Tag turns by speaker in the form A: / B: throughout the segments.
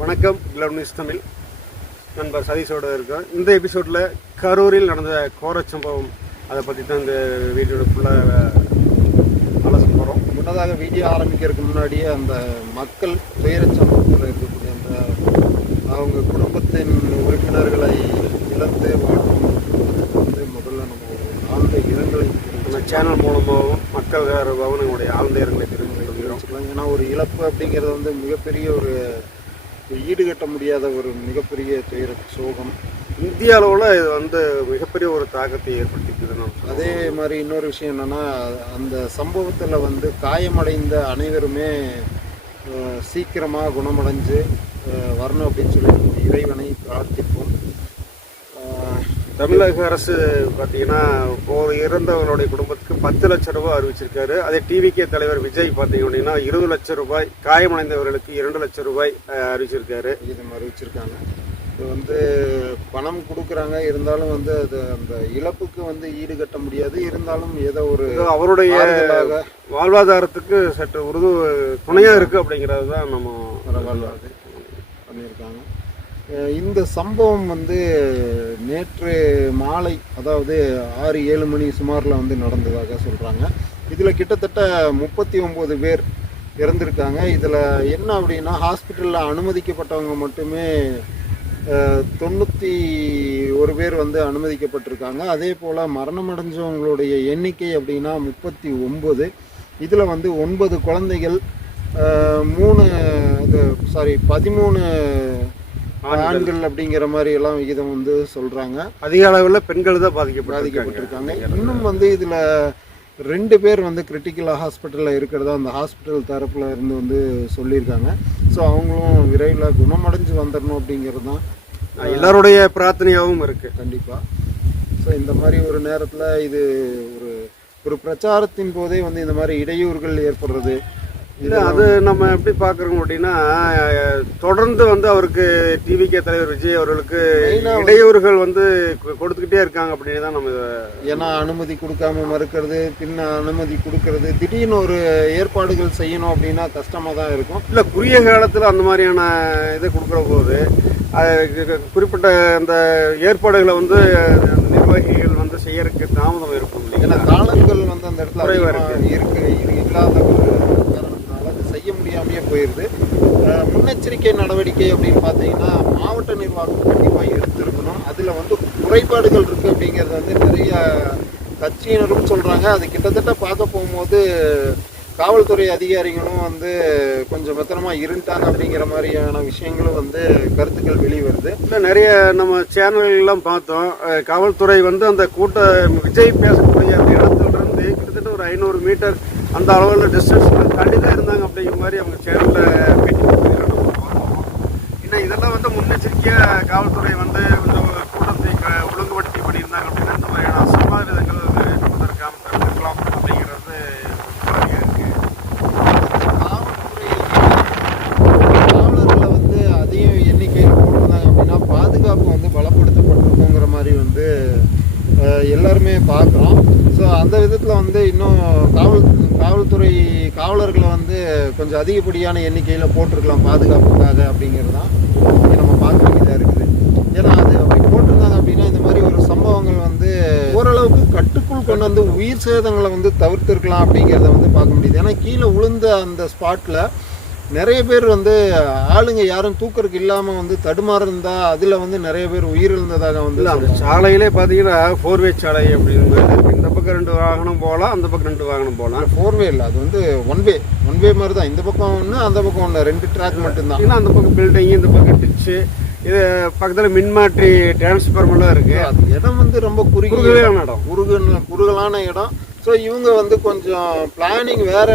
A: வணக்கம் club news Tamil நண்பர் சதீஷோட இருக்கோம் இந்த எபிசோடில் கரூரில் நடந்த கோர சம்பவம் அதை பற்றி தான் இந்த வீடியோட ஃபுல்லாக அலச போகிறோம்
B: முன்னதாக வீடியோ ஆரம்பிக்கிறதுக்கு முன்னாடியே அந்த மக்கள் துயரச் சம்பவத்தில் இருக்கக்கூடிய அந்த அவங்க குடும்பத்தின் உறுப்பினர்களை இழந்து வாழும் குடும்பத்துக்கு வந்து முதல்ல நம்ம ஆழ்ந்த இரங்கலை
A: நம்ம
B: தெரிவிச்சுக்கலாம்.
A: சேனல் மூலமாகவும் மக்கள் பவனுடைய ஆழ்ந்த இரங்கலை
B: தெரிவிச்சுக்கலாம். ஏன்னா ஒரு இழப்பு அப்படிங்கிறது வந்து மிகப்பெரிய ஒரு ஈடுகட்ட முடியாத ஒரு மிகப்பெரிய துயர சோகம்.
A: இந்திய அளவில் இது வந்து மிகப்பெரிய ஒரு தாக்கத்தை ஏற்படுத்திக்குது
B: அதே மாதிரி இன்னொரு விஷயம் என்னென்னா அந்த சம்பவத்தில் வந்து காயமடைந்த அனைவருமே சீக்கிரமாக குணமடைஞ்சு வரணும் அப்படின்னு சொல்லி இறைவனை பிரார்த்திப்போம்.
A: தமிழக அரசு பார்த்தீங்கன்னா ஒரு இறந்தவர்களுடைய குடும்பத்துக்கு பத்து லட்சம் ரூபாய் அறிவிச்சிருக்காரு. அதே டிவிகே தலைவர் விஜய் பார்த்தீங்க அப்படின்னா இருபது லட்சம் ரூபாய் காயமடைந்தவர்களுக்கு இரண்டு லட்சம் ரூபாய் அறிவிச்சிருக்காரு.
B: இது அறிவிச்சிருக்காங்க இது வந்து பணம் கொடுக்குறாங்க. இருந்தாலும் வந்து அது அந்த இழப்புக்கு வந்து ஈடுகட்ட முடியாது. இருந்தாலும் ஏதோ ஒரு
A: அவருடைய வாழ்வாதாரத்துக்கு சற்று உருது துணையா இருக்கு அப்படிங்கிறது தான் நம்ம
B: பரவாயில்ல. பண்ணியிருக்காங்க. இந்த சம்பவம் வந்து நேற்று மாலை அதாவது ஆறு ஏழு மணி சுமாரில் வந்து நடந்ததாக சொல்கிறாங்க இதில் கிட்டத்தட்ட முப்பத்தி ஒம்பது பேர் இறந்துருக்காங்க. இதில் என்ன அப்படின்னா ஹாஸ்பிட்டலில் அனுமதிக்கப்பட்டவங்க மட்டுமே தொண்ணூற்றி ஒரு பேர் வந்து அனுமதிக்கப்பட்டிருக்காங்க. அதே போல் மரணமடைஞ்சவங்களுடைய எண்ணிக்கை அப்படின்னா முப்பத்தி ஒம்பது இதில் வந்து ஒன்பது குழந்தைகள் மூணு இது சாரி பதிமூணு ஆண்கள். அப்படிங்கிற மாதிரி எல்லாம் விகிதம் வந்து சொல்றாங்க.
A: அதிக அளவில் பெண்கள் தான் பாதிக்கப்பட்டிருக்காங்க.
B: பாதிக்கப்பட்டிருக்காங்க. இன்னும் வந்து இதுல ரெண்டு பேர் வந்து கிரிட்டிக்கல் ஹாஸ்பிட்டலில் இருக்கிறதா அந்த ஹாஸ்பிட்டல் தரப்புல இருந்து வந்து சொல்லியிருக்காங்க. ஸோ அவங்களும் விரைவில் குணமடைஞ்சு வந்துடணும் அப்படிங்கிறது தான்
A: எல்லாருடைய பிரார்த்தனையாகவும் இருக்கு.
B: கண்டிப்பாக ஸோ இந்த மாதிரி ஒரு நேரத்தில் இது ஒரு ஒரு பிரச்சாரத்தின் போதே வந்து இந்த மாதிரி இடையூறுகள் ஏற்படுறது
A: இல்ல அது நம்ம எப்படி பாக்குறோம் அப்படின்னா தொடர்ந்து வந்து அவருக்கு டிவிகே தலைவர் விஜய் அவர்களுக்கு இடையூறுகள் வந்து கொடுத்துக்கிட்டே இருக்காங்க அப்படின்னு தான் நம்ம
B: ஏன்னா அனுமதி கொடுக்காம மறுக்கிறது பின்ன அனுமதி கொடுக்கறது திடீர்னு ஒரு ஏற்பாடுகள் செய்யணும் அப்படின்னா கஷ்டமாக தான் இருக்கும்.
A: இல்ல குறுகிய காலத்துல அந்த மாதிரியான இது கொடுக்குற போது குறிப்பிட்ட அந்த ஏற்பாடுகளை வந்து நிர்வாகிகள் வந்து செய்யறதுக்கு தாமதம் இருக்கும்
B: ஏன்னா காலங்கள் வந்து அந்த இடத்துல இருக்கு. இல்லாத ஒரு செய்ய போயிடுது முன்னெச்சரிக்கை நடவடிக்கை அப்படின்னு பார்த்தீங்கன்னா மாவட்ட நிர்வாகம் கண்டிப்பாக எடுத்திருக்கணும். அதில் வந்து குறைபாடுகள் இருக்குது அப்படிங்கிறது வந்து நிறைய கட்சியினரும் சொல்கிறாங்க அது கிட்டத்தட்ட பார்க்க போகும்போது காவல்துறை அதிகாரிகளும் வந்து கொஞ்சம் பத்திரமா இருந்துட்டாங்க அப்படிங்கிற மாதிரியான விஷயங்களும் வந்து கருத்துக்கள் வெளிவருது.
A: இல்லை நிறைய நம்ம சேனல்கள்லாம் பார்த்தோம். காவல்துறை வந்து அந்த கூட்ட விஜய் பேசக்கூடிய அந்த இடத்துல இருந்து கிட்டத்தட்ட ஒரு ஐநூறு மீட்டர் அந்த அளவில் டிஸ்டன்ஸ் தள்ளி தான் இருந்தாங்க அப்படிங்கிற மாதிரி அவங்க சேரில் பேட்டி கொடுத்துருக்காங்க. இன்னும் இதெல்லாம் வந்து முன்னெச்சரிக்கையாக காவல்துறை வந்து கொஞ்சம் கூட்டத்தை க- ஒழுங்குபடுத்தி பண்ணியிருந்தாங்க அப்படின்னா இந்த மாதிரியான அசம்பாவிதங்கள் நடந்திருக்காம தடுத்திருக்கலாம் அப்படிங்கிறது ஒரு இருக்கு
B: காவல்துறை காவலர்களை வந்து அதிக எண்ணிக்கையில் போட்டிருந்தாங்க அப்படின்னா பாதுகாப்பு வந்து பலப்படுத்தப்பட்டிருக்குங்கிற மாதிரி வந்து அஹ், எல்லாருமே பார்க்குறோம் ஸோ அந்த விதத்தில் வந்து இன்னும் காவல் காவல்துறை காவலர்களை வந்து கொஞ்சம் அதிகப்படியான எண்ணிக்கையில் போட்டிருக்கலாம் பாதுகாப்புக்காக அப்படிங்கிறது தான் இங்க நம்ம பார்க்க வேண்டியதாக இருக்குது. ஏன்னா அது அப்படி போட்டிருந்தாங்க அப்படின்னா இந்த மாதிரி ஒரு சம்பவங்கள் வந்து ஓரளவுக்கு கட்டுக்குள் கொண்டு வந்து உயிர் சேதங்களை வந்து தவிர்த்திருக்கலாம் அப்படிங்கிறத வந்து பார்க்க முடியுது. ஏன்னா கீழே விழுந்த அந்த ஸ்பாட்டில் நிறைய பேர் வந்து ஆளுங்க யாரும் தூக்கறதுக்கு இல்லாமல் வந்து தடுமாறிருந்தா அதில் வந்து நிறைய பேர் உயிரிழந்ததாக வந்து
A: சாலையிலே பாத்தீங்கன்னா ஃபோர் வே சாலை அப்படின்னு. இந்த பக்கம் ரெண்டு வாகனம் போகலாம் அந்த பக்கம் ரெண்டு வாகனம் போகலாம்.
B: ஃபோர் வே இல்லை அது வந்து ஒன் வே ஒன் வே மாதிரி தான் இந்த பக்கம் ஒன்று அந்த பக்கம் ஒன்று ரெண்டு ட்ராக் மட்டும்தான்.
A: ஏன்னா அந்த பக்கம் பில்டிங் இந்த பக்கம் டிச்சு இது பக்கத்துல மின்மாற்றி டிரான்ஸ்ஃபார்மெல்லாம் இருக்கு.
B: அது இடம் வந்து ரொம்ப குறுகிய
A: குறுகலான இடம்.
B: குறுகன குறுகலான இடம். ஸோ இவங்க வந்து கொஞ்சம் பிளானிங் வேற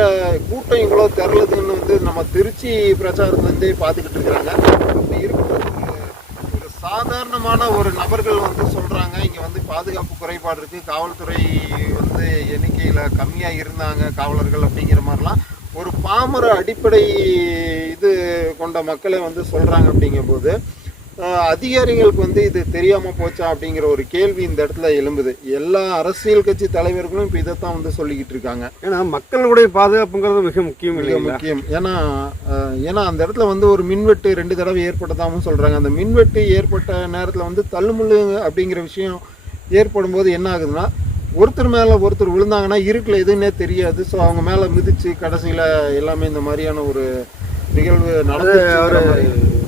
B: கூட்டம் இவ்வளோ திரளுதுன்னு வந்து நம்ம திருச்சி பிரச்சாரத்துலேருந்தே பார்த்துக்கிட்டு இருக்கிறாங்க. அப்படி இருக்கும்போது ஒரு சாதாரணமான ஒரு நபர்கள் வந்து சொல்கிறாங்க இங்கே வந்து பாதுகாப்பு குறைபாடு இருக்குது காவல்துறை வந்து எண்ணிக்கையில் கம்மியாக இருந்தாங்க காவலர்கள் அப்படிங்கிற மாதிரிலாம் ஒரு பாமர அடிப்படை இது கொண்ட மக்களை வந்து சொல்கிறாங்க அப்படிங்கும்போது அதிகாரிகளுக்கு வந்து இது தெரியாம போச்சா அப்படிங்கிற ஒரு கேள்வி இந்த இடத்துல எழும்புது. எல்லா அரசியல் கட்சி தலைவர்களும் இப்போ இதைத்தான் வந்து சொல்லிக்கிட்டு இருக்காங்க.
A: ஏன்னா மக்களுடைய பாதுகாப்புங்கிறது மிக முக்கியம்
B: மிக முக்கியம். ஏன்னா ஏன்னா அந்த இடத்துல வந்து ஒரு மின்வெட்டு ரெண்டு தடவை ஏற்பட்டதாகவும் சொல்றாங்க. அந்த மின்வெட்டு ஏற்பட்ட நேரத்தில் வந்து தள்ளுமுள்ளு அப்படிங்கிற விஷயம் ஏற்படும் போது என்ன ஆகுதுன்னா ஒருத்தர் மேலே ஒருத்தர் விழுந்தாங்கன்னா இருட்டில் எதுன்னே தெரியாது. ஸோ அவங்க மேலே மிதிச்சு கடைசியில் எல்லாமே இந்த மாதிரியான ஒரு நிகழ்வு
A: அவரு
B: நடந்து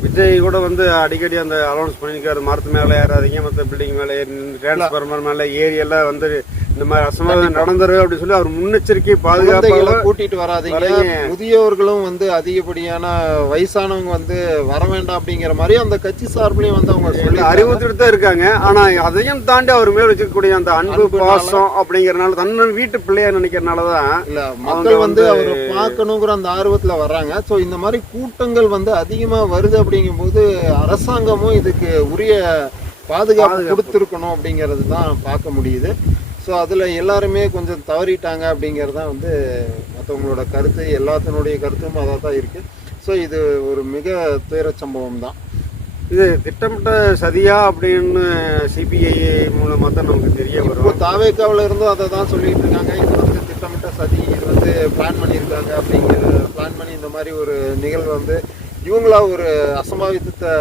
A: விஜய் கூட வந்து அடிக்கடி அந்த அலௌன்ஸ் பண்ணியிருக்காரு மரத்து மேல ஏறாதீங்க மற்ற பில்டிங் மேல டிரான்ஸ்ஃபார்மர் மேல ஏறி எல்லாம் வந்து இந்த மாதிரி அசம்பாவிதம் நடந்துரு அப்படின்னு சொல்லி அவர் முன்னெச்சரிக்கை பாதுகாப்பாக
B: கூட்டிட்டு வராதீங்க. முதியோர்களும் வந்து அதிகப்படியான வயசானவங்க வந்து வர வேண்டாம் அப்படிங்கிற மாதிரி அந்த கட்சி சார்பிலையும் வந்து அவங்க சொல்லி
A: அறிவுறுத்திட்டு தான் இருக்காங்க. ஆனா அதையும் தாண்டி அவர் மேல் வச்சிருக்கக்கூடிய அந்த அன்பு பாசம் அப்படிங்கறனால தன்னன் வீட்டு பிள்ளையா நினைக்கிறனாலதான்
B: இல்ல மக்கள் வந்து அவரை பார்க்கணுங்கிற அந்த ஆர்வத்துல வர்றாங்க. சோ இந்த மாதிரி கூட்டங்கள் வந்து அதிகமா வருது அப்படிங்கும்போது அரசாங்கமும் இதுக்கு உரிய பாதுகாப்பு
A: பாதுகாப்பு.
B: கொடுத்துருக்கணும் அப்படிங்கிறது தான் பார்க்க முடியுது. ஸோ அதில் எல்லாருமே கொஞ்சம் தவறிட்டாங்க அப்படிங்கிறது தான் வந்து மற்றவங்களோட கருத்து எல்லாத்தினுடைய கருத்தும் அதாக தான் இருக்குது ஸோ இது ஒரு மிக துயர சம்பவம் தான்
A: இது திட்டமிட்ட சதியா அப்படின்னு சிபிஐ மூலமா தான் நமக்கு தெரிய
B: இப்போ
A: வரும்
B: தாவேக்காவில் இருந்தும் அதை தான் சொல்லிட்டு இருக்காங்க. இது வந்து திட்டமிட்ட சதி இது வந்து பிளான் பண்ணியிருக்காங்க அப்படிங்கிற பிளான் பண்ணி இந்த மாதிரி ஒரு நிகழ்வு வந்து இவங்களா ஒரு அசம்பாவிதத்தை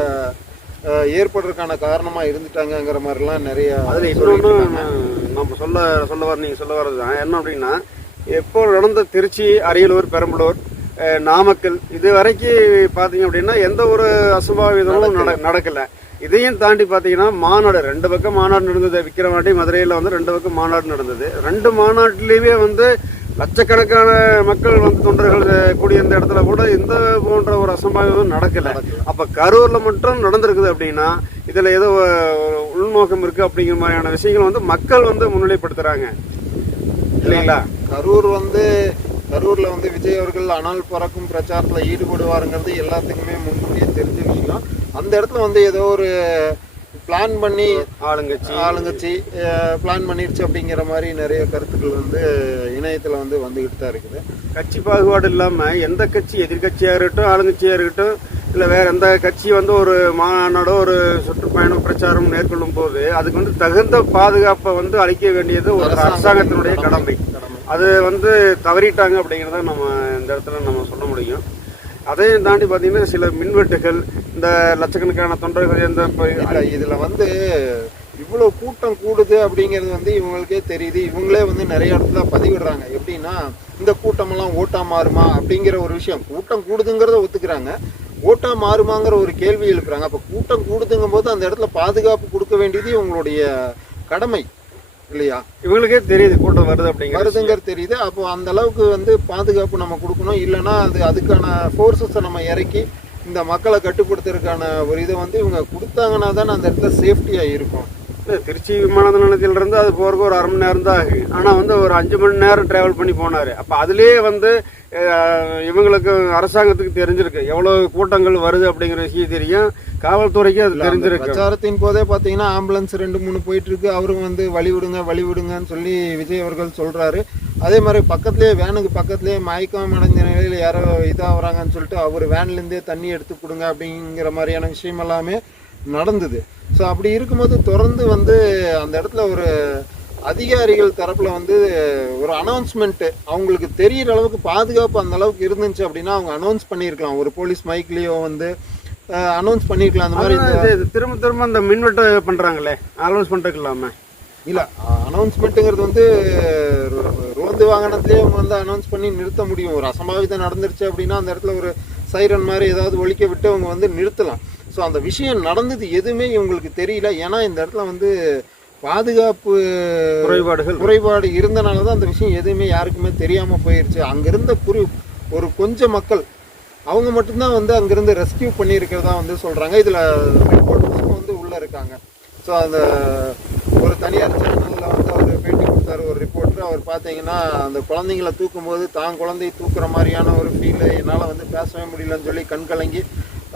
B: ஏற்படுறதுக்கான காரணமா இருந்துட்டாங்கங்கிற மாதிரிலாம் நிறைய
A: அதுல
B: இருக்காங்க.
A: நம்ம சொல்ல சொல்ல வர நீங்க சொல்ல வர்றதுதான் என்ன அப்படின்னா எப்போ நடந்த திருச்சி அரியலூர் பெரம்பலூர் நாமக்கல் இது வரைக்கும் பாத்தீங்க அப்படின்னா எந்த ஒரு அசம்பாவிதமும் நட- நடக்கல. இதையும் தாண்டி பாத்தீங்கன்னா மாநாடு ரெண்டு பக்கம் மாநாடு நடந்தது. விக்கிரவாண்டி மதுரையில வந்து ரெண்டு பக்கம் மாநாடு நடந்தது. ரெண்டு மாநாட்டிலேயே வந்து லட்சக்கணக்கான மக்கள் வந்து தொண்டர்கள் அஹ், கூடியிருந்த இடத்துல கூட எந்த போன்ற ஒரு அசம்பாவிதம் நடக்கல. அப்ப கரூர்ல மட்டும் நடந்திருக்குது அப்படின்னா இதுல ஏதோ உள்நோக்கம் இருக்கு அப்படிங்கிற மாதிரியான விஷயங்கள் வந்து மக்கள் வந்து முன்னிலைப்படுத்துறாங்க. இல்லைங்களா?
B: கரூர் வந்து கரூர்ல வந்து விஜய் அவர்கள் அனல் பறக்கும் பிரச்சாரத்துல ஈடுபடுவாருங்கிறது எல்லாத்துக்குமே முன்கூட்டியே தெரிஞ்ச விஷயம். அந்த இடத்துல வந்து ஏதோ ஒரு பிளான் பண்ணி
A: ஆளுங்கட்சி.
B: ஆளுங்கட்சி பிளான் பண்ணிருச்சு அப்படிங்கிற மாதிரி நிறைய கருத்துக்கள் வந்து இணையத்துல வந்து வந்துகிட்டு தான் இருக்குது.
A: கட்சி பாகுபாடு இல்லாம எந்த கட்சி எதிர்கட்சியா இருக்கட்டும் ஆளுங்கட்சியா இருக்கட்டும் இல்ல வேற எந்த கட்சி வந்து ஒரு மாநாடோ ஒரு சுற்றுப்பயணம் பிரச்சாரம் மேற்கொள்ளும் போது அதுக்கு வந்து தகுந்த பாதுகாப்பை வந்து அளிக்க வேண்டியது ஒரு அரசாங்கத்தினுடைய கடமை. அது வந்து தவறிட்டாங்க அப்படிங்கிறத நம்ம இந்த இடத்துல நம்ம சொல்ல முடியும். அதையும் தாண்டி பார்த்தீங்கன்னா சில மின்வெட்டுகள் இந்த லட்சக்கணக்கான தொண்டர்கள்
B: இல்ல இதுல வந்து இவ்வளவு கூட்டம் கூடுது அப்படிங்கிறது வந்து இவங்களுக்கே தெரியுது. இவங்களே வந்து நிறைய இடத்துல பதிவிடுறாங்க. எப்படின்னா இந்த கூட்டமெல்லாம் ஓட்டா மாறுமா அப்படிங்கிற ஒரு விஷயம். கூட்டம் கூடுதுங்கிறத ஒத்துக்கிறாங்க. ஓட்டா மாறுமாங்கிற ஒரு கேள்வி எழுப்புறாங்க. அப்ப கூட்டம் கூடுதுங்கும் போது அந்த இடத்துல பாதுகாப்பு கொடுக்க வேண்டியது இவங்களுடைய கடமை இல்லையா?
A: இவங்களுக்கே தெரியுது கூட்டம் வருது அப்படிங்கிறது
B: வருதுங்கிறது தெரியுது. அப்போ அந்த அளவுக்கு வந்து பாதுகாப்பு நம்ம கொடுக்கணும். இல்லைன்னா அது அதுக்கான ஃபோர்ஸஸை நம்ம இறக்கி இந்த மக்களை கட்டுப்படுத்துறதுக்கான ஒரு இதை வந்து இவங்க கொடுத்தாங்கன்னா தான் அந்த இடத்துல சேஃப்டியாக இருக்கும்.
A: இல்ல, திருச்சி விமான நிலையத்துல இருந்து அது போறதுக்கு ஒரு அரை மணி நேரம் தான் ஆகும் ஆனா வந்து ஒரு அஞ்சு மணி நேரம் டிராவல் பண்ணி போனாரு. அப்ப அதுலயே வந்து இவங்களுக்கு அரசாங்கத்துக்கு தெரிஞ்சிருக்கு. எவ்வளவு கூட்டங்கள் வருது அப்படிங்கிற விஷயம் தெரியும். காவல்துறைக்கு அது தெரிஞ்சிருக்கு.
B: பிரச்சாரத்தின் போதே பார்த்தீங்கன்னா ஆம்புலன்ஸ் ரெண்டு மூணு போயிட்டு இருக்கு. அவரும் வந்து வழி விடுங்க வழி விடுங்கன்னு சொல்லி விஜய் அவர்கள் சொல்றாரு. அதே மாதிரி பக்கத்துலேயே வேனுக்கு பக்கத்துலேயே மயக்கம் அடைஞ்ச நிலையில் யாரோ இதாகிறாங்கன்னு சொல்லிட்டு அவர் வேன்லேருந்தே தண்ணி எடுத்து கொடுங்க அப்படிங்கிற மாதிரியான விஷயம் எல்லாமே நடந்தது. ஸோ அப்படி இருக்கும்போது தொடர்ந்து வந்து அந்த இடத்துல ஒரு அதிகாரிகள் தரப்புல வந்து ஒரு அனௌன்ஸ்மெண்ட் அவங்களுக்கு தெரியிற அளவுக்கு பாதுகாப்பு அந்த அளவுக்கு இருந்துச்சு அப்படின்னா அவங்க அனௌன்ஸ் பண்ணியிருக்கலாம். ஒரு போலீஸ் மைக்லேயோ வந்து அனௌன்ஸ் பண்ணியிருக்கலாம். அந்த மாதிரி
A: இது திரும்ப திரும்ப அந்த மின்வெட்டு பண்றாங்களே அலோன்ஸ் பண்றதுக்கு இல்லாம
B: இல்ல அனௌன்ஸ்மெண்ட்டுங்கிறது வந்து ரோந்து வாகனத்திலேயே அவங்க வந்து அனௌன்ஸ் பண்ணி நிறுத்த முடியும். ஒரு அசம்பாவிதம் நடந்துருச்சு அப்படின்னா அந்த இடத்துல ஒரு சைரன் மாதிரி ஏதாவது ஒலிக்க விட்டு அவங்க வந்து நிறுத்தலாம். ஸோ அந்த விஷயம் நடந்தது எதுவுமே இவங்களுக்கு தெரியல. ஏன்னா இந்த இடத்துல வந்து பாதுகாப்பு
A: குறைபாடுகள்.
B: குறைபாடு இருந்தனால தான் அந்த விஷயம் எதுவுமே யாருக்குமே தெரியாம போயிருச்சு. அங்க இருந்த குறி ஒரு கொஞ்சம் மக்கள் அவங்க மட்டும்தான் வந்து அங்கிருந்து ரெஸ்கியூ பண்ணியிருக்கிறதா வந்து சொல்றாங்க. இதுல ரிப்போர்ட்டர்ஸும் வந்து உள்ள இருக்காங்க. ஸோ அந்த ஒரு தனியார் சேனல்ல வந்து அவர் பேட்டி கொடுத்தாரு ஒரு ரிப்போர்ட்டர் அவர் பார்த்தீங்கன்னா அந்த குழந்தைங்கள தூக்கும்போது தான் குழந்தையை தூக்குற மாதிரியான ஒரு ஃபீல் என்னால் வந்து பேசவே முடியலன்னு சொல்லி கண் கலங்கி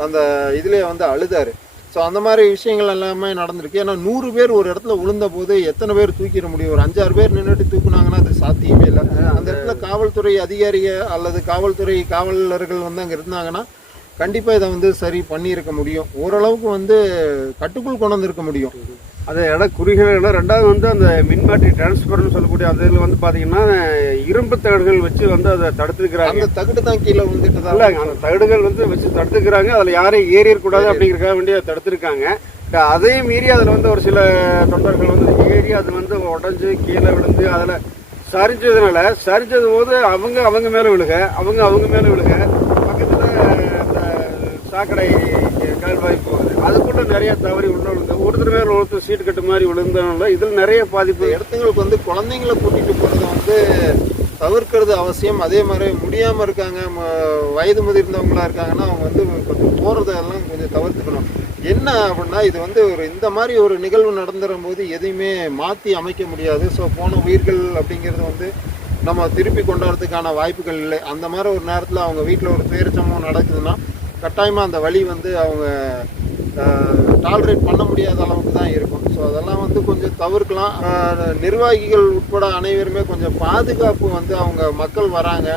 B: அந்த இதுலேயே வந்து அழுதாரு. ஸோ அந்த மாதிரி விஷயங்கள் எல்லாமே நடந்திருக்கு. ஏன்னா நூறு பேர் ஒரு இடத்துல விழுந்த போது எத்தனை பேர் தூக்கிட முடியும்? ஒரு அஞ்சாறு பேர் நின்றுட்டு தூக்குனாங்கன்னா அது சாத்தியமே இல்லை. அந்த இடத்துல காவல்துறை அதிகாரிய அல்லது காவல்துறை காவலர்கள் வந்து அங்கே இருந்தாங்கன்னா கண்டிப்பாக இதை வந்து சரி பண்ணியிருக்க முடியும். ஓரளவுக்கு வந்து கட்டுக்குள் கொண்டு வந்திருக்க முடியும்.
A: அது இடம் குறுகிய இடம். ரெண்டாவது வந்து அந்த மின்மாற்றி டிரான்ஸ்பர்னு சொல்லக்கூடிய அதில் வந்து பார்த்தீங்கன்னா இரும்பு தகடுகள் வச்சு வந்து அதை தடுத்துக்கிறாங்க
B: அந்த தகுடு தான் கீழே வந்துட்டு
A: இல்ல அந்த தகடுகள் வந்து வச்சு தடுத்துக்கிறாங்க அதில் யாரையும் ஏறிடக்கூடாது அப்படிங்கிறக்காக வேண்டி அதை தடுத்துருக்காங்க. அதையும் மீறி அதில் வந்து ஒரு சில தொண்டர்கள் வந்து ஏறி அது வந்து உடஞ்சி கீழே விழுந்து அதில் சரிஞ்சதுனால சரிஞ்சது போது அவங்க அவங்க மேலே விழுக அவங்க அவங்க மேலே விழுக பக்கத்தில் இந்த சாக்கடை கால்வாய் போகுது. அதுக்குள்ள நிறைய தவறி உள்ள விழுந்து ஒருத்தர் மேல ஒருத்தர் சீட்டு கட்டு மாதிரி விழுந்தனால இதில் நிறைய பாதிப்பு.
B: இடத்துங்களுக்கு வந்து குழந்தைங்களை கூட்டிட்டு போறது வந்து தவிர்க்கிறது அவசியம். அதே மாதிரி முடியாம இருக்காங்க ம- வயது முதிர்ந்தவங்களா இருக்காங்கன்னா அவங்க வந்து கொஞ்சம் போறதெல்லாம் கொஞ்சம் தவிர்த்துக்கணும். என்ன அப்படின்னா இது வந்து ஒரு இந்த மாதிரி ஒரு நிகழ்வு நடந்துடும் போது எதையுமே மாற்றி அமைக்க முடியாது. ஸோ போன உயிர்கள் அப்படிங்கிறது வந்து நம்ம திருப்பி கொண்டாடுறதுக்கான வாய்ப்புகள் இல்லை. அந்த மாதிரி ஒரு நேரத்தில் அவங்க வீட்டில் ஒரு பேரிச்சம்பவம் நடக்குதுன்னா கட்டாயமாக அந்த வழி வந்து அவங்க டாலரேட் பண்ண முடியாத அளவுக்கு தான் இருக்கும். ஸோ அதெல்லாம் வந்து கொஞ்சம் தவிர்க்கலாம். நிர்வாகிகள் உட்பட அனைவருமே கொஞ்சம் பாதுகாப்பு வந்து அவங்க மக்கள் வராங்க.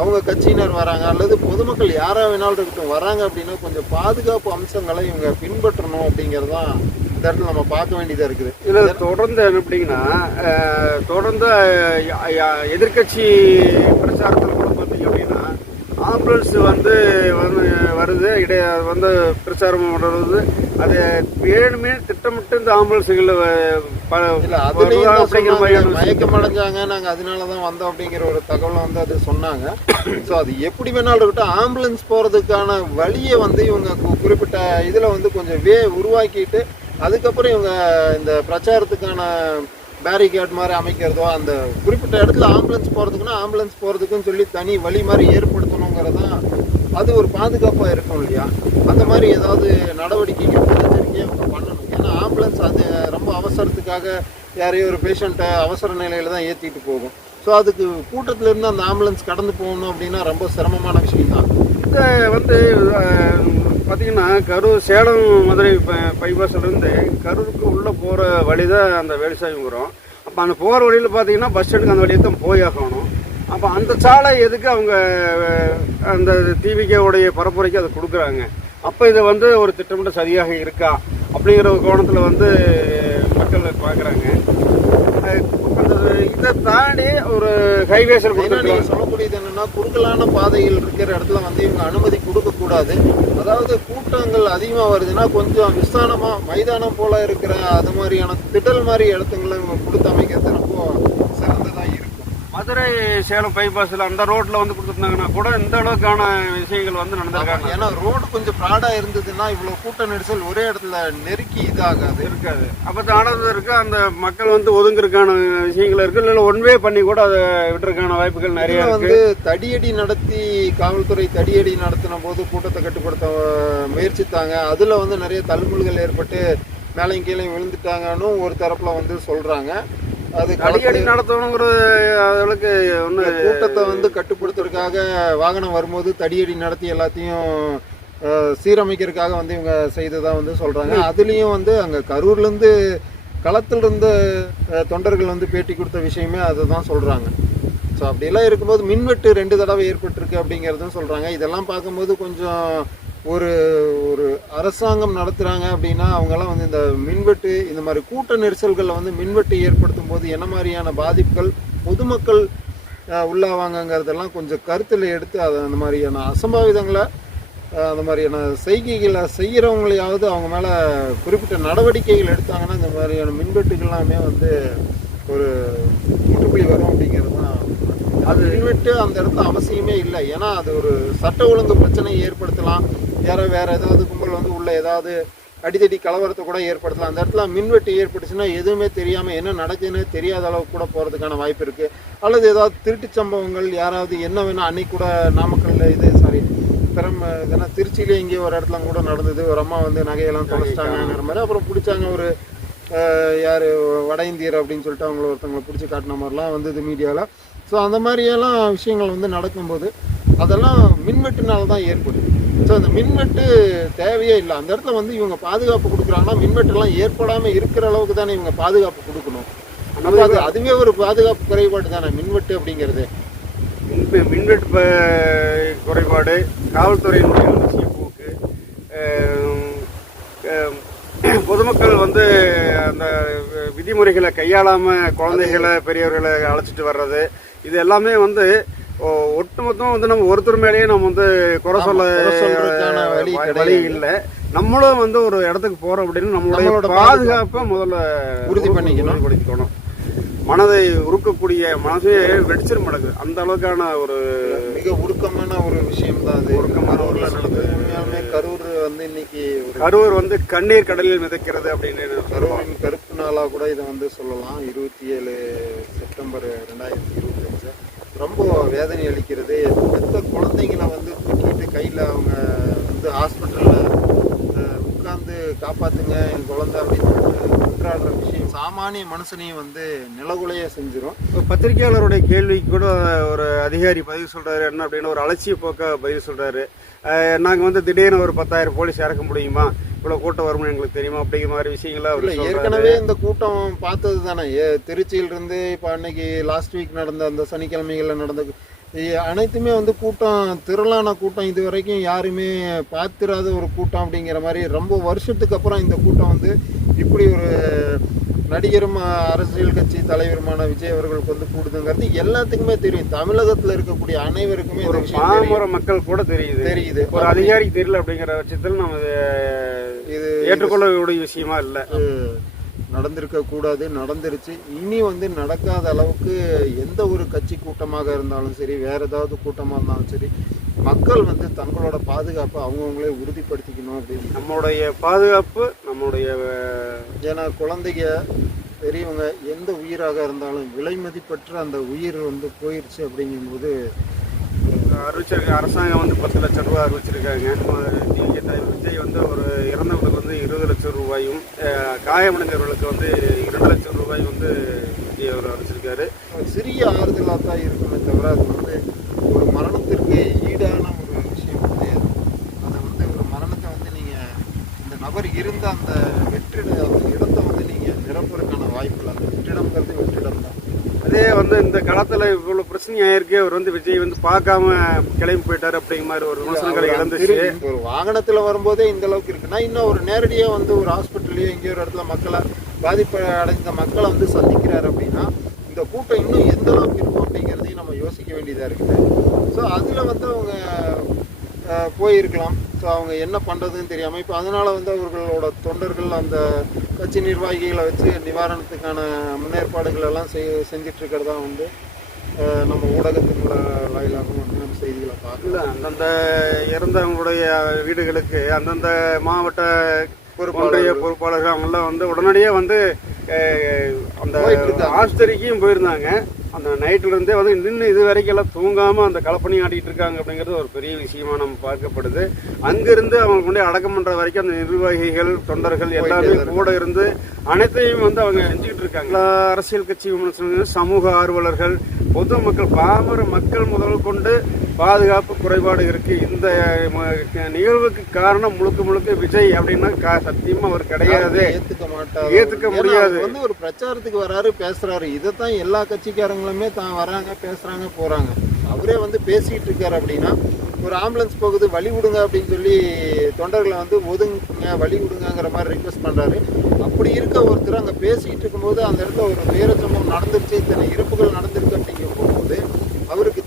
B: அவங்க கட்சியினர் வராங்க. அல்லது பொதுமக்கள் யாராக வேணாலும் இருக்கட்டும் வராங்க அப்படின்னா கொஞ்சம் பாதுகாப்பு அம்சங்களை இவங்க பின்பற்றணும் அப்படிங்கிறது தான் இந்த இடத்துல நம்ம பார்க்க வேண்டியதாக இருக்குது.
A: இதில் தொடர்ந்து அப்படின்னா தொடர்ந்து எதிர்கட்சி பிரச்சாரத்தில் கூட பார்த்தீங்க அப்படின்னா ஆம்புலன்ஸ் வந்து வந்து வருது. இடைய வந்து பிரச்சாரம் வருது அது வேணுமே திட்டமிட்டு இந்த ஆம்புலன்ஸுகளில் அப்படிங்கிற மாதிரியான
B: மயக்கம் அடைஞ்சாங்க நாங்க அதனால தான் வந்தோம் அப்படிங்கிற ஒரு தகவலை வந்து அது சொன்னாங்க. ஸோ அது எப்படி வேணாலும் இருக்கட்டும். ஆம்புலன்ஸ் போறதுக்கான வழியை வந்து இவங்க குறிப்பிட்ட இதுல வந்து கொஞ்சம் வே உருவாக்கிட்டு அதுக்கப்புறம் இவங்க இந்த பிரச்சாரத்துக்கான பேரிகேட் மாதிரி அமைக்கிறதோ அந்த குறிப்பிட்ட இடத்துல ஆம்புலன்ஸ் போறதுக்குன்னா ஆம்புலன்ஸ் போறதுக்குன்னு சொல்லி தனி வழி மாதிரி ஏற்படுத்தணுங்கிறது தான் அது ஒரு பாதுகாப்பாக இருக்கும் இல்லையா? அந்த மாதிரி ஏதாவது நடவடிக்கைகள் முன்னெச்சரிக்கையா அவங்க பண்ணணும். ஏன்னா ஆம்புலன்ஸ் அது ரொம்ப அவசரத்துக்காக யாரையோ ஒரு பேஷண்ட்டை அவசர நிலையில் தான் ஏற்றிட்டு போகும். ஸோ அதுக்கு கூட்டத்தில் இருந்து அந்த ஆம்புலன்ஸ் கடந்து போகணும் அப்படின்னா ரொம்ப சிரமமான விஷயம் தான்
A: இந்த வந்து பார்த்திங்கன்னா பார்த்தீங்கன்னா கரூர் சேலம் மதுரை பைபாஸ்லேருந்து கரூருக்கு உள்ளே போகிற வழி தான் அந்த வேலுசாமிபுரம் அப்போ அந்த போகிற வழியில் பார்த்தீங்கன்னா பஸ் ஸ்டாண்டுக்கு அந்த வழியை தான் போய் ஆகணும். அப்போ அந்த சாலை எதுக்கு அவங்க அந்த டிவிகேவுடைய பரப்புரைக்கு அதை கொடுக்குறாங்க? அப்போ இது வந்து ஒரு திட்டமிட்ட சரியாக இருக்கா? அப்படிங்கிற ஒரு கோணத்தில் வந்து மக்கள் பார்க்குறாங்க. அந்த இதை தாண்டி ஒரு ஹைவேஸில்
B: ஏன்னா
A: கொடுத்துருக்காங்க
B: நீங்க சொல்லக்கூடியது என்னன்னா குறுகலான பாதையில் இருக்கிற இடத்துல வந்து இவங்க அனுமதி கொடுக்க கூடாது. அதாவது கூட்டங்கள் அதிகமா வருதுன்னா கொஞ்சம் விஸ்தானமா மைதானம் போல இருக்கிற அது மாதிரியான திடல் மாதிரி இடத்துங்களை இவங்க கொடுத்து அமைக்கிறது ரொம்ப
A: மதுரை சேலம் பைபாஸ்ல அந்த ரோட்ல வந்து கொடுத்துருந்தாங்கன்னா கூட இந்த அளவுக்கான விஷயங்கள் வந்து நடந்திருக்காங்க.
B: ஏன்னா ரோடு கொஞ்சம் ப்ராடா இருந்ததுன்னா இவ்வளவு கூட்ட நெரிசல் ஒரே இடத்துல நெருக்கி இதாகாது.
A: இருக்காது. அப்ப தானது இருக்கு அந்த மக்கள் வந்து ஒதுங்குறதுக்கான விஷயங்கள் இருக்கு. இல்ல ஒன்வே பண்ணி கூட அதை விட்டுறதுக்கான வாய்ப்புகள் நிறைய
B: வந்து தடியடி நடத்தி காவல்துறை தடியடி நடத்தின போது கூட்டத்தை கட்டுப்படுத்த முயற்சித்தாங்க. அதுல வந்து நிறைய தள்ளுமுள்கள் ஏற்பட்டு மேலையும் கீழே விழுந்துட்டாங்கன்னு ஒரு தரப்புல வந்து சொல்றாங்க. அது
A: அடிக்கடி நடத்தணுங்கிறது அதுகளுக்கு ஒண்ணு
B: இந்த கூட்டத்தை வந்து கட்டுப்படுத்துறதுக்காக வாகனம் வரும்போது தடியடி நடத்தி எல்லாத்தையும் சீரமைக்கிறதுக்காக வந்து இவங்க செய்ததா வந்து சொல்றாங்க. அதுலயும் வந்து அங்க கரூர்ல இருந்து களத்துல இருந்த தொண்டர்கள் வந்து பேட்டி கொடுத்த விஷயமே அதுதான் சொல்றாங்க. ஸோ அப்படியெல்லாம் இருக்கும்போது மின்வெட்டு ரெண்டு தடவை ஏற்பட்டிருக்கு அப்படிங்கிறதும் சொல்றாங்க. இதெல்லாம் பார்க்கும்போது கொஞ்சம் ஒரு ஒரு அரசாங்கம் நடத்துகிறாங்க அப்படின்னா அவங்கெல்லாம் வந்து இந்த மின்வெட்டு இந்த மாதிரி கூட்ட நெரிசல்களில் வந்து மின்வெட்டு ஏற்படுத்தும் போது என்ன மாதிரியான பாதிப்புகள் பொதுமக்கள் உள்ளாவாங்கங்கிறதெல்லாம் கொஞ்சம் கருத்தில் எடுத்து அதை அந்த மாதிரியான அசம்பாவிதங்களை அந்த மாதிரியான செய்கைகளை செய்கிறவங்களையாவது அவங்க மேலே குறிப்பிட்ட நடவடிக்கைகள் எடுத்தாங்கன்னா இந்த மாதிரியான மின்வெட்டுகள் எல்லாமே வந்து ஒரு முற்றுப்புள்ளி வரும் அப்படிங்கிறது தான் அது மின்வெட்டு அந்த இடத்துல அவசியமே இல்லை. ஏன்னா அது ஒரு சட்ட ஒழுங்கு பிரச்சனையை ஏற்படுத்தலாம். யாரோ வேற ஏதாவது கும்பல் வந்து உள்ள ஏதாவது அடிதடி கலவரத்தை கூட ஏற்படுத்தலாம். அந்த இடத்துல மின்வெட்டு ஏற்பட்டுச்சுன்னா எதுவுமே தெரியாம என்ன நடக்குதுன்னு தெரியாத அளவுக்கு கூட போறதுக்கான வாய்ப்பு இருக்கு. அல்லது ஏதாவது திருட்டு சம்பவங்கள் யாராவது என்ன வேணா அன்னைக்கு கூட நாமக்கல்ல இது சாரி பெரும் இதனா திருச்சியிலே இங்கே ஒரு இடத்துல கூட நடந்தது. ஒரு அம்மா வந்து நகையெல்லாம் தொலைச்சிட்டாங்கிற மாதிரி. அப்புறம் பிடிச்சாங்க ஒரு யாரு வட இந்தியர் அப்படின்னு சொல்லிட்டு அவங்கள ஒருத்தவங்களை பிடிச்சி காட்டின மாதிரிலாம் வந்தது மீடியாவில் ஸோ அந்த மாதிரியெல்லாம் விஷயங்கள் வந்து நடக்கும்போது அதெல்லாம் மின்வெட்டுனால தான் ஏற்படுது ஸோ அந்த மின்வெட்டு தேவையே இல்லை. அந்த இடத்துல வந்து இவங்க பாதுகாப்பு கொடுக்குறாங்கன்னா மின்வெட்டுலாம் ஏற்படாமல் இருக்கிற அளவுக்கு தானே இவங்க பாதுகாப்பு கொடுக்கணும். அப்ப அது அதுவே ஒரு பாதுகாப்பு குறைபாடு தானே மின்வெட்டு அப்படிங்கிறது.
A: மின் மின்வெட்டு குறைபாடு காவல்துறையினுடைய அலட்சிய போக்கு பொதுமக்கள் வந்து அந்த விதிமுறைகளை கையாளாம குழந்தைகளை பெரியவர்களை அழைச்சிட்டு வர்றது இது எல்லாமே வந்து ஒ- ஒட்டுமொத்தம் வந்து நம்ம ஒருத்தர் மேலேயே நம்ம வந்து குறை சொல்ல
B: வழி
A: இல்லை. நம்மளும் வந்து ஒரு இடத்துக்கு போறோம் அப்படின்னு
B: நம்மளோட
A: பாதுகாப்பை முதல்ல
B: உறுதி பண்ணிக்கணும்.
A: மனதை உருக்கக்கூடிய மனசே வெடிச்சிரும் மடங்கு. அந்த அளவுக்கான ஒரு
B: மிக உருக்கமான ஒரு விஷயம் தான் அது.
A: உருக்கமான.
B: நடந்தது. உண்மையாலுமே கரூர் வந்து இன்னைக்கு
A: கரூர் வந்து கண்ணீர் கடலில் மிதக்கிறது அப்படின்னு
B: கரூரின் கருப்பு நாளா கூட இதை வந்து சொல்லலாம். இருபத்தி ஏழு செப்டம்பர் ரெண்டாயிரத்தி இருபத்தஞ்சு. ரொம்ப வேதனை அளிக்கிறது. பெத்த குழந்தைங்களை வந்து தூக்கிட்டு கையில் அவங்க வந்து ஹாஸ்பிட்டலில் உட்காந்து காப்பாத்துங்க என் குழந்தை அப்படின்னு கொண்டாடுற விஷயம். சாமானிய மனுஷனையும் வந்து நிலகுலைய செஞ்சிரும்.
A: இப்போ பத்திரிகையாளருடைய கேள்விக்கு கூட ஒரு அதிகாரி பதில் சொல்றாரு. என்ன அப்படின்னு ஒரு அலட்சிய போக்க பதில் சொல்றாரு. அஹ், நாங்க வந்து திடீர்னு ஒரு பத்தாயிரம் போலீஸ் இறக்க முடியுமா? இவ்வளவு கூட்டம் வரும்னு எங்களுக்கு தெரியுமா? அப்படிங்கிற மாதிரி விஷயங்களை அவர்
B: ஏற்கனவே இந்த கூட்டம் பார்த்தது தானே திருச்சியில இருந்து இப்போ அன்னைக்கு லாஸ்ட் வீக் நடந்த அந்த சனிக்கிழமைகள்ல நடந்த அனைத்துமே வந்து கூட்டம் திரளான கூட்டம். இது வரைக்கும் யாருமே பார்த்திராத ஒரு கூட்டம் அப்படிங்கிற மாதிரி ரொம்ப வருஷத்துக்கு அப்புறம் இந்த கூட்டம் வந்து இப்படி ஒரு நடிகரும் அரசியல் கட்சி தலைவருமான விஜய் அவர்களுக்கு வந்து கூடுதுங்கிறது எல்லாத்துக்குமே தெரியும். தமிழகத்துல இருக்கக்கூடிய அனைவருக்குமே
A: ஒரு. பாமர மக்கள் கூட தெரியுது.
B: தெரியுது.
A: ஒரு அதிகாரிக்கு தெரியல அப்படிங்கிற பட்சத்தில் நம்ம இதை
B: இது
A: ஏற்றுக்கொள்ளக்கூடிய விஷயமா இல்லை.
B: நடந்திருக்க கூடாது நடந்துருச்சு. இனி வந்து நடக்காத அளவுக்கு எந்த ஒரு கட்சி கூட்டமாக இருந்தாலும் சரி வேற ஏதாவது கூட்டமாக இருந்தாலும் சரி மக்கள் வந்து தங்களோட பாதுகாப்பை அவங்கவுங்களே உறுதிப்படுத்திக்கணும் அப்படின்னு.
A: நம்மளுடைய பாதுகாப்பு நம்மளுடைய
B: ஏன்னா குழந்தைங்க பெரியவங்க எந்த உயிராக இருந்தாலும் விலை மதிப்பற்ற அந்த உயிர் வந்து போயிடுச்சு அப்படிங்கும்போது
A: அறிவிச்சிருக்க அரசாங்கம் வந்து பத்து லட்சம் ரூபாய் அறிவிச்சிருக்காங்க. விஜய் வந்து ஒரு இறந்தவங்களுக்கு வந்து இருபது லட்சம் ரூபாயும் காயமடைந்தவர்களுக்கு வந்து இரண்டு லட்சம் ரூபாய் வந்து அவர் அனுப்பிச்சிருக்காரு.
B: சிறிய ஆறுதலாக தான் இருக்குமே தவிர அது வந்து ஒரு மரணத்திற்கு ஈடான ஒரு விஷயம் கிடையாது. அதை வந்து ஒரு மரணத்தை வந்து நீங்கள் இந்த நபர் இருந்த அந்த வெற்றிட அந்த இடத்தை வந்து நீங்கள் நிரப்புறதுக்கான வாய்ப்பு இல்லை அந்த வெற்றிடம்ங்கிறது வெற்றிடம் தான்
A: வந்து இந்த காலத்துல இவ்வளவு பிரச்சனை ஆயிருக்கு அவர் வந்து விஜய் வந்து பார்க்காம கிளம்பி போயிட்டாரு அப்படிங்கிற மாதிரி ஒரு விமர்சனங்களை இழந்துச்சு
B: ஒரு வாகனத்துல வரும்போதே இந்த அளவுக்கு இருக்குன்னா இன்னும் ஒரு நேரடியா வந்து ஒரு ஹாஸ்பிட்டல்லையோ எங்கேயோ ஒரு இடத்துல மக்களை பாதிப்பு அடைந்த மக்களை வந்து சந்திக்கிறாரு அப்படின்னா இந்த கூட்டம் இன்னும் எந்த அளவுக்கு இருக்கும் அப்படிங்கிறதையும் நம்ம யோசிக்க வேண்டியதா இருக்குது. ஸோ அதுல வந்து அவங்க போயிருக்கலாம். ஸோ அவங்க என்ன பண்றதுன்னு தெரியாம இப்போ அதனால வந்து அவர்களோட தொண்டர்கள் அந்த கட்சி நிர்வாகிகளை வச்சு நிவாரணத்துக்கான முன்னேற்பாடுகள் எல்லாம் செய் செஞ்சுட்டு இருக்கிறதா வந்து நம்ம ஊடகத்தின் வாயிலாகவும் வந்து நம்ம செய்திகளை பார்க்கலாம்
A: அந்தந்த இறந்தவங்களுடைய வீடுகளுக்கு அந்தந்த மாவட்ட ஒன்றிய பொறுப்பாளர்கள் அவங்கெல்லாம் வந்து உடனடியே வந்து அந்த. ஆஸ்பத்திரிக்கும் போயிருந்தாங்க. அந்த நைட்ல இருந்தே வந்து நின்று இது வரைக்கும் எல்லாம் தூங்காம அந்த கலப்பணி ஆடிட்டு இருக்காங்க அப்படிங்கிறது ஒரு பெரிய விஷயமா நம்ம பார்க்கப்படுது. அங்கிருந்து அவங்க கொண்டு அடக்கம் பண்ற வரைக்கும் அந்த நிர்வாகிகள் தொண்டர்கள் எல்லாமே கூட இருந்து அனைத்தையும் வந்து அவங்க செஞ்சுக்கிட்டு இருக்காங்க. எல்லா அரசியல் கட்சி விமர்சனங்கள் சமூக ஆர்வலர்கள் பொதுமக்கள் பாமர மக்கள் முதல் கொண்டு பாதுகாப்பு குறைபாடு இருக்கு. இந்த நிகழ்வுக்கு காரணம் முழுக்க முழுக்க விஜய் அப்படின்னா கா- சத்தியமா அவர் கிடையாது.
B: ஏத்துக்க மாட்டாரு.
A: ஏத்துக்க
B: ஏன்னா
A: முடியாது.
B: வந்து ஒரு பிரச்சாரத்துக்கு வராரு பேசுறாரு. இதைத்தான் எல்லா கட்சிக்காரங்களுமே தான் வராங்க பேசுறாங்க போறாங்க. அவரே வந்து பேசிட்டு இருக்காரு அப்படின்னா ஒரு ஆம்புலன்ஸ் போகுது வழி விடுங்க அப்படின்னு சொல்லி தொண்டர்களை வந்து ஒதுங்குங்க வழி விடுங்கங்கிற மாதிரி ரிக்வெஸ்ட் பண்றாரு. அப்படி இருக்க ஒருத்தர் அங்க பேசிட்டு இருக்கும்போது அந்த இடத்துல ஒரு துயர சம்பவம் நடந்துருச்சு இத்தனை இறப்புகள் போது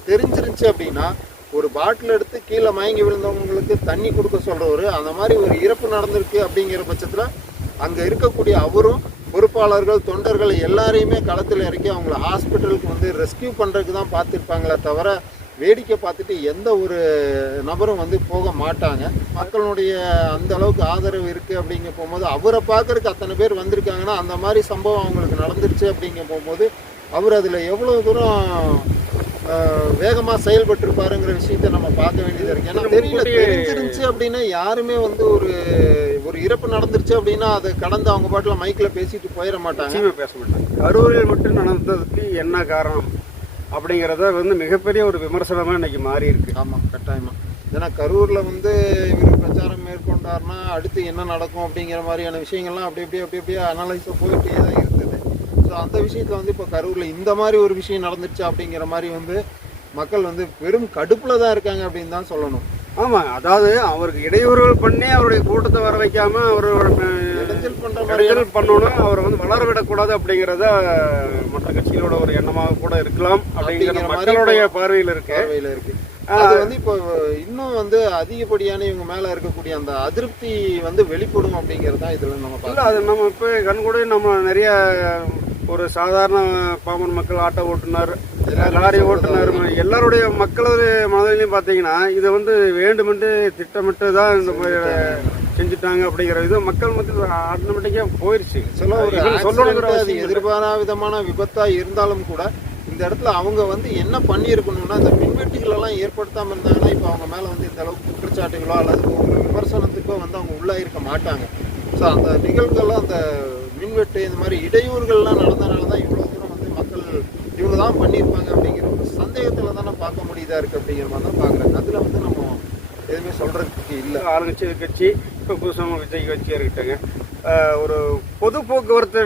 B: தெரிஞ்சிருந்துச்சு அப்படின்னா ஒரு பாட்டில் எடுத்து கீழே மயங்கி விழுந்தவங்களுக்கு தண்ணி கொடுக்க சொல்கிறவர் அந்த மாதிரி ஒரு இறப்பு நடந்திருக்கு அப்படிங்கிற பட்சத்தில் அங்கே இருக்கக்கூடிய அவரும் பொறுப்பாளர்கள் தொண்டர்கள் எல்லாரையுமே களத்தில் இறக்கி அவங்கள ஹாஸ்பிட்டலுக்கு வந்து ரெஸ்கியூ பண்ணுறதுக்கு தான் பார்த்துருப்பாங்களே தவிர வேடிக்கை பார்த்துட்டு எந்த ஒரு நபரும் வந்து போக மாட்டாங்க. மக்களுடைய அந்த அளவுக்கு ஆதரவு இருக்குது அப்படிங்க போகும்போது அவரை பார்க்குறக்கு அத்தனை பேர் வந்திருக்காங்கன்னா அந்த மாதிரி சம்பவம் அவங்களுக்கு நடந்துருச்சு அப்படிங்க போகும்போது அவர் அதில் எவ்வளோ தூரம் ஆஹ், வேகமா செயல்பட்டிருப்பாருங்கிற விஷயத்த நம்ம பார்க்க வேண்டியதா இருக்கு. ஏன்னா தெரியல தெரிஞ்சிருந்துச்சு அப்படின்னா யாருமே வந்து ஒரு ஒரு இறப்பு நடந்துருச்சு அப்படின்னா அதை கடந்து அவங்க பாட்டுல மைக்ல பேசிட்டு போயிட மாட்டாங்க.
A: பேச மாட்டாங்க. கரூரில் மட்டும் நடந்ததுக்கு என்ன காரணம் அப்படிங்கிறத வந்து மிகப்பெரிய ஒரு விமர்சனமா இன்னைக்கு மாறி இருக்கு
B: ஆமா கட்டாயமா. ஏன்னா கரூர்ல வந்து இவர் பிரச்சாரம் மேற்கொண்டாருன்னா அடுத்து என்ன நடக்கும் அப்படிங்கிற மாதிரியான விஷயங்கள்லாம் அப்படி அப்படியே அப்படி அப்படியே அனலைஸாக போயிட்டே தான் ஸோ அந்த விஷயத்துல வந்து இப்போ கரூர்ல இந்த மாதிரி ஒரு விஷயம் நடந்துருச்சு அப்படிங்கிற மாதிரி வந்து மக்கள் வந்து பெரும் கடுப்புல தான் இருக்காங்க அப்படின்னு தான் சொல்லணும்.
A: ஆமாங்க அதாவது அவருக்கு இடையூறுகள் பண்ணி அவருடைய கூட்டத்தை வர வைக்காம அவரோட
B: இடைஞ்சல் மாதிரி
A: இடைஞ்சல் பண்ணணும் அவரை வந்து வளர விடக்கூடாது அப்படிங்கறத மற்ற கட்சிகளோட ஒரு எண்ணமாக கூட இருக்கலாம் அப்படிங்கிற மக்களுடைய பார்வையில் இருக்கு.
B: பார்வையில இருக்கு. அது வந்து இப்போ இன்னும் வந்து அதிகப்படியான இவங்க மேல இருக்கக்கூடிய அந்த அதிருப்தி வந்து வெளிப்படும் அப்படிங்கிறது தான் இதுல நம்ம
A: இல்ல அது நம்ம இப்போ கண்கூட நம்ம நிறைய ஒரு சாதாரண பாமன் மக்கள் ஆட்டோ ஓட்டுநர் லாரி ஓட்டுநர் எல்லாருடைய மக்களுடைய மனதிலையும் பார்த்தீங்கன்னா இதை வந்து வேண்டுமென்று திட்டமிட்டு தான் இந்த மாதிரி செஞ்சுட்டாங்க அப்படிங்கிற இது மக்கள் மத்தியில் ஆட்டோமேட்டிக்காக போயிருச்சு
B: சில ஒரு
A: இவங்க சொல்லணுங்கிற
B: accident, அது
A: அவசியம் இல்லை.
B: எதிர்பாராத விதமான விபத்தா இருந்தாலும் கூட இந்த இடத்துல அவங்க வந்து என்ன பண்ணியிருக்கணும்னா இந்த மின்வெட்டுகள் எல்லாம் ஏற்படுத்தாம இருந்தாங்கன்னா இப்போ அவங்க மேல வந்து இந்த அளவுக்கு குற்றச்சாட்டுகளோ அல்லது ஒரு விமர்சனத்துக்கோ வந்து அவங்க உள்ளாயிருக்க மாட்டாங்க ஸோ அந்த நிகழ்வுகள்லாம் அந்த மின்வெட்டு இந்த மாதிரி இடையூறுகள்லாம் நடந்தனால தான் இவ்வளோ தூரம் வந்து மக்கள் இவங்க தான் பண்ணியிருப்பாங்க அப்படிங்கிற ஒரு சந்தேகத்தில் தானே பார்க்க முடியுதா இருக்கு அப்படிங்கிற மாதிரி தான் பார்க்குறாங்க. அதில் வந்து நம்ம எதுவுமே சொல்றதுக்கு இல்லை.
A: ஆளுங்கட்சி கட்சி இப்போ புதுசாக விஜய் கட்சியாக இருக்கட்டுங்க. ஒரு பொது போக்குவரத்து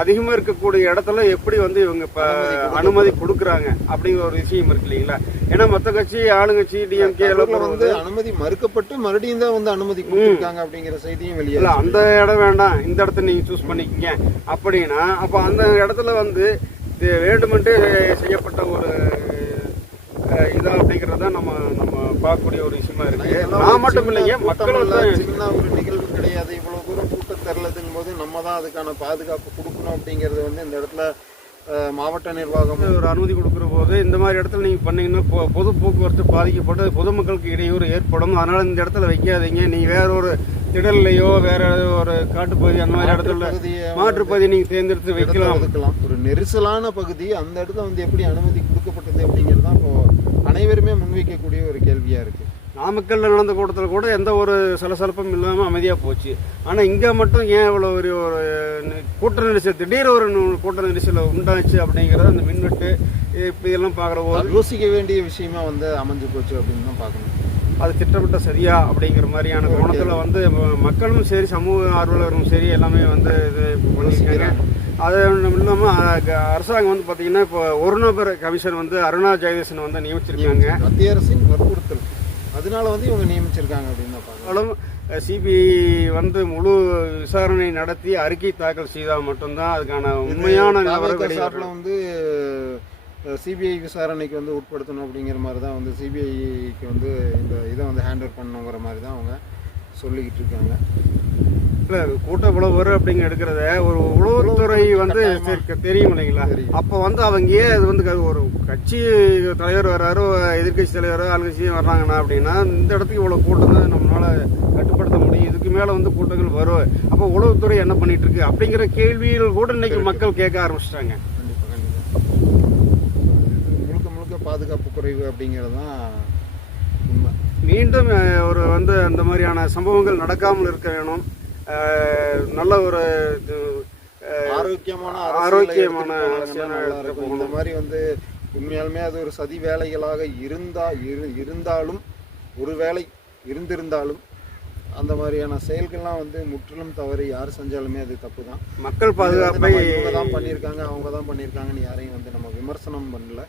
A: அதிகமாக இருக்கக்கூடிய இடத்துல எப்படி வந்து இவங்க இப்போ அனுமதி கொடுக்குறாங்க அப்படிங்கிற ஒரு விஷயம் இருக்கு இல்லைங்களா? ஏன்னா மற்ற கட்சி ஆளுங்கட்சி டிஎம்கே
B: வந்து அனுமதி மறுக்கப்பட்டு மறுபடியும் தான் வந்து அனுமதி கொடுத்துருக்காங்க அப்படிங்கிற செய்தியும் வெளியே
A: இல்ல அந்த இடம் வேண்டாம். இந்த இடத்த நீங்க சூஸ் பண்ணிக்கங்க. அப்படின்னா அப்ப அந்த இடத்துல வந்து வேண்டுமென்றே செய்யப்பட்ட ஒரு அஹ், இதா அப்படிங்கறத நம்ம நம்ம பார்க்கக்கூடிய ஒரு விஷயமா இருக்கு. நான் மட்டும் இல்லைங்க மக்கள்
B: சின்ன ஒரு நிகழ்வு கிடையாது. இவ்வளவு தூரம் தரலதுங்கும் போது நம்ம தான் அதுக்கான பாதுகாப்பு கொடுக்கணும் அப்படிங்கிறது வந்து இந்த இடத்துல மாவட்ட நிர்வாகம்
A: ஒரு அனுமதி கொடுக்குற போது இந்த மாதிரி இடத்துல நீங்க பண்ணீங்கன்னா பொது போக்குவரத்து பாதிக்கப்பட்டு பொதுமக்களுக்கு இடையூறு ஏற்படும். அதனால இந்த இடத்துல வைக்காதீங்க. நீ வேற ஒரு திடல்லையோ வேற ஒரு காட்டுப்பகுதி அந்த மாதிரி இடத்துல மாற்றுப்பகுதி நீங்க தேர்ந்தெடுத்து வைக்கலாம்.
B: ஒதுக்கலாம். ஒரு நெரிசலான பகுதி அந்த இடத்துல வந்து எப்படி அனுமதி கொடுக்கப்பட்டது அப்படிங்கிறது தான் இப்போ அனைவருமே முன்வைக்கக்கூடிய ஒரு கேள்வியா இருக்கு.
A: நாமக்கல்ல நடந்த கூட்டத்தில் கூட எந்த ஒரு சலசலப்பும் இல்லாமல் அமைதியாக போச்சு. ஆனால் இங்கே மட்டும் ஏன் இவ்வளோ ஒரு ஒரு கூட்ட நெரிசல் திடீர் ஒரு கூட்ட நெரிசல் உண்டாச்சு அப்படிங்கிறத அந்த மின்வெட்டு இப்போ இதெல்லாம் பார்க்குற போது
B: யோசிக்க வேண்டிய விஷயமா வந்து அமைஞ்சு போச்சு அப்படின்னு தான் பார்க்கணும்.
A: அது திட்டமிட்ட சரியா அப்படிங்கிற மாதிரியான கோணத்தில் வந்து மக்களும் சரி சமூக ஆர்வலரும் சரி எல்லாமே வந்து இது பண்ணியிருக்காங்க அது இல்லாமல் அரசாங்கம் வந்து பார்த்தீங்கன்னா இப்போ ஒரு நபர் கமிஷன் வந்து அருணா ஜெயதேசன் வந்து நியமிச்சிருக்காங்க.
B: மத்திய அரசின் வற்புறுத்தல். அதனால வந்து இவங்க நியமிச்சிருக்காங்க அப்படின்னு
A: ஆனாலும் சிபிஐ வந்து முழு விசாரணை நடத்தி அறிக்கை தாக்கல் செய்தால் மட்டும்தான் அதுக்கான உண்மையான
B: சார்பில். வந்து சிபிஐ விசாரணைக்கு வந்து உட்படுத்தணும் அப்படிங்கிற மாதிரி தான் வந்து சிபிஐக்கு வந்து இந்த இதை வந்து ஹேண்டில் பண்ணணுங்கிற மாதிரி தான் அவங்க சொல்லிக்கிட்டு இருக்காங்க
A: கூட்டம் இவ்வளவு வரும் அப்படிங்க எடுக்கிறத ஒரு உளவுத்துறை வந்து தெரியும் இல்லைங்களா. அப்போ வந்து அவங்க ஏன் இது வந்து ஒரு கட்சி தலைவர் வர்றாரு எதிர்கட்சி தலைவர் ஆளுங்கட்சியும் வர்றாங்கன்னா அப்படின்னா இந்த இடத்துக்கு இவ்வளவு கூட்டம் தான் நம்மளால கட்டுப்படுத்த முடியும். இதுக்கு மேல வந்து கூட்டங்கள் வரும். அப்போ உளவுத்துறை என்ன பண்ணிட்டு இருக்கு அப்படிங்கிற கேள்விகள் கூட இன்னைக்கு மக்கள் கேட்க ஆரம்பிச்சிட்டாங்க.
B: முழுக்க முழுக்க பாதுகாப்பு குறைவு அப்படிங்கிறது தான்
A: மீண்டும் ஒரு வந்து அந்த மாதிரியான சம்பவங்கள் நடக்காமல் இருக்க வேணும். நல்ல ஒரு
B: ஆரோக்கியமான
A: ஆரோக்கியமான
B: இருக்கும். இந்த மாதிரி வந்து உண்மையாலுமே அது ஒரு சதி வேலைகளாக இருந்தா இரு- இருந்தாலும் ஒரு வேலை இருந்திருந்தாலும் அந்த மாதிரியான செயல்கள்லாம் வந்து முற்றிலும் தவறு. யார் செஞ்சாலுமே அது தப்பு தான்
A: மக்கள் பாதுகாப்பை
B: இவங்க தான் பண்ணியிருக்காங்க அவங்க தான் பண்ணியிருக்காங்கன்னு யாரையும் வந்து நம்ம விமர்சனம் பண்ணல.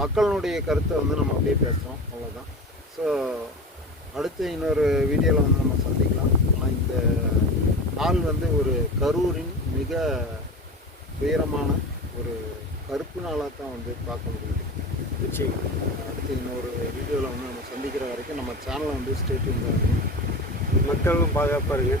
B: மக்களுடைய கருத்தை வந்து நம்ம அப்படியே பேசுகிறோம் அவ்வளோதான் ஸோ அடுத்து இன்னொரு வீடியோவில் வந்து நம்ம சந்திக்கலாம். ஆனால் இந்த நாள் வந்து ஒரு கரூரின் மிக துயரமான ஒரு கருப்பு நாளாக தான் வந்து பார்க்க முடியுது.
A: நிச்சயம்.
B: அடுத்து இன்னொரு வீடியோவில் வந்து நம்ம சந்திக்கிற வரைக்கும் நம்ம சேனலை வந்து ஸ்டேட்யூன்
A: மக்களும் பாதுகாப்பாக இருங்க.